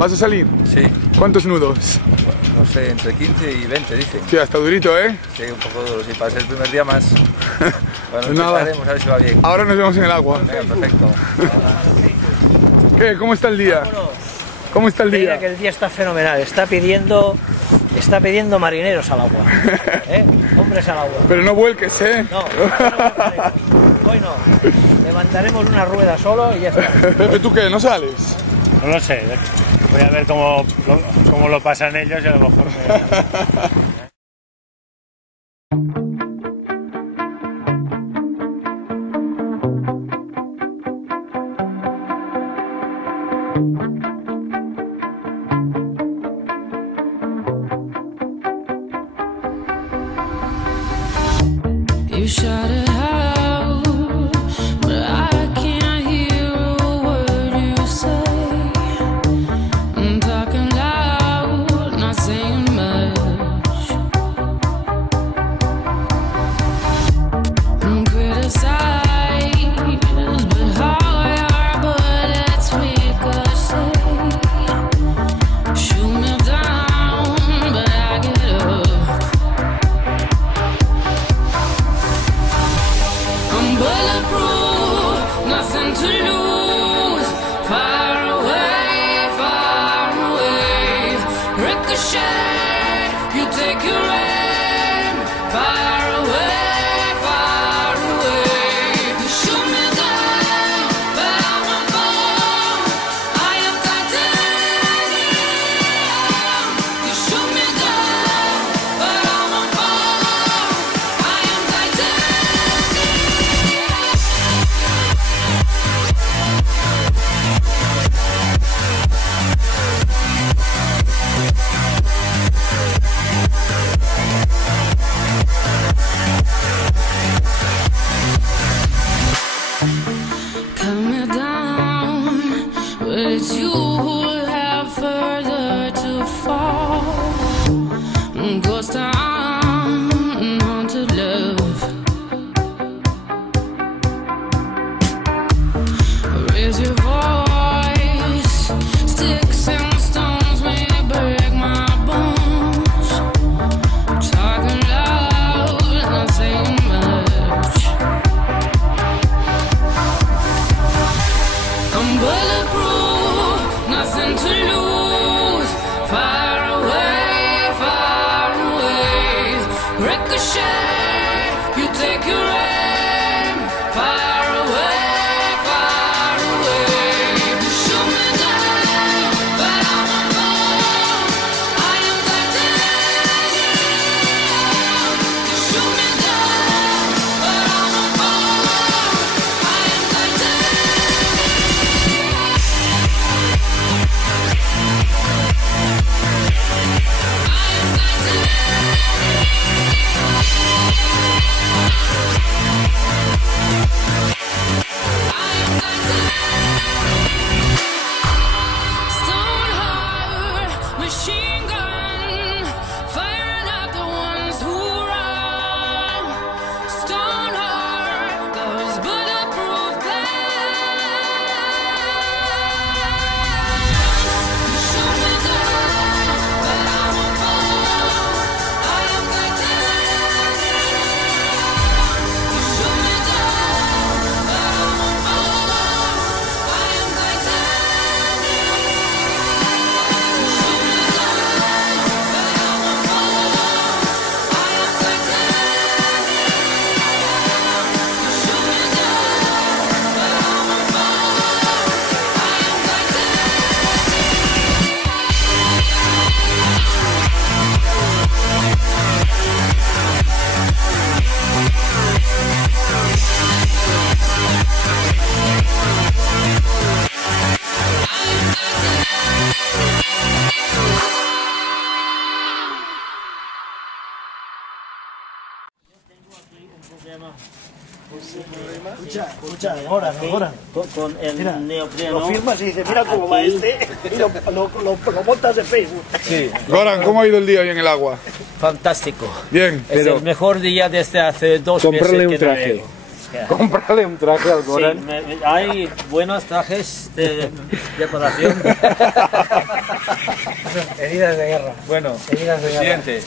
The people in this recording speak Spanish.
¿Vas a salir? Sí. ¿Cuántos nudos? No sé, entre 15 y 20 dicen. Sí, está durito, ¿eh? Sí, un poco duro, sí, para ser el primer día más. Bueno, Pues nada. intentaremos a ver si va bien. Ahora nos vemos en el agua. Venga, perfecto. ¿Qué? ¿Cómo está el día? ¿Cómo está el día? Mira que el día está fenomenal, está pidiendo marineros al agua, hombres al agua. Pero no vuelques, ¿eh? No, hoy no, levantaremos una rueda solo y ya está. Pepe, ¿tú qué? ¿No sales? No lo sé, voy a ver cómo lo pasan ellos y a lo mejor me... You shot it out, but I can't hear a word you say. I'm talking loud, not saying much. I'm criticized, but how your bullets make us say. Shoot me down, but I get up. I'm bulletproof, nothing to lose. Far away, ricochet. You take your aim. Far away. You shoot me down, but I won't fall. I am titanium. You shoot me down, but I won't fall. I am titanium. Cut me down, but it's you who have further to fall. Ghost town, haunted love. Raise your voice, sticks and stones may break my bones. Talking loud, not saying much. I'm bulletproof, nothing to lose. Far away, ricochet. You take your aim. Far away. You shoot me down, but I won't fall. I am titanium. You shoot me down, but I won't fall. I am Stone heart, machine gun, firing at the ones who run. Stone heart, those bulletproof glass. You shoot me down, but I won't fall. I am titanium. You shoot me down, but I won't fall. I am Escucha, ahora. Con el Mira, neopreno. lo firmas y dices, mira cómo va este, y lo montas en Facebook. Sí, Goran, ¿cómo ha ido el día hoy en el agua? fantástico. Bien. Es el mejor día desde hace 2 meses comprarle un que no traje. llego. Cómprale un traje al Sí, Goran. hay buenos trajes de decoración. Heridas de guerra. Bueno, Heridas de guerra. siguiente.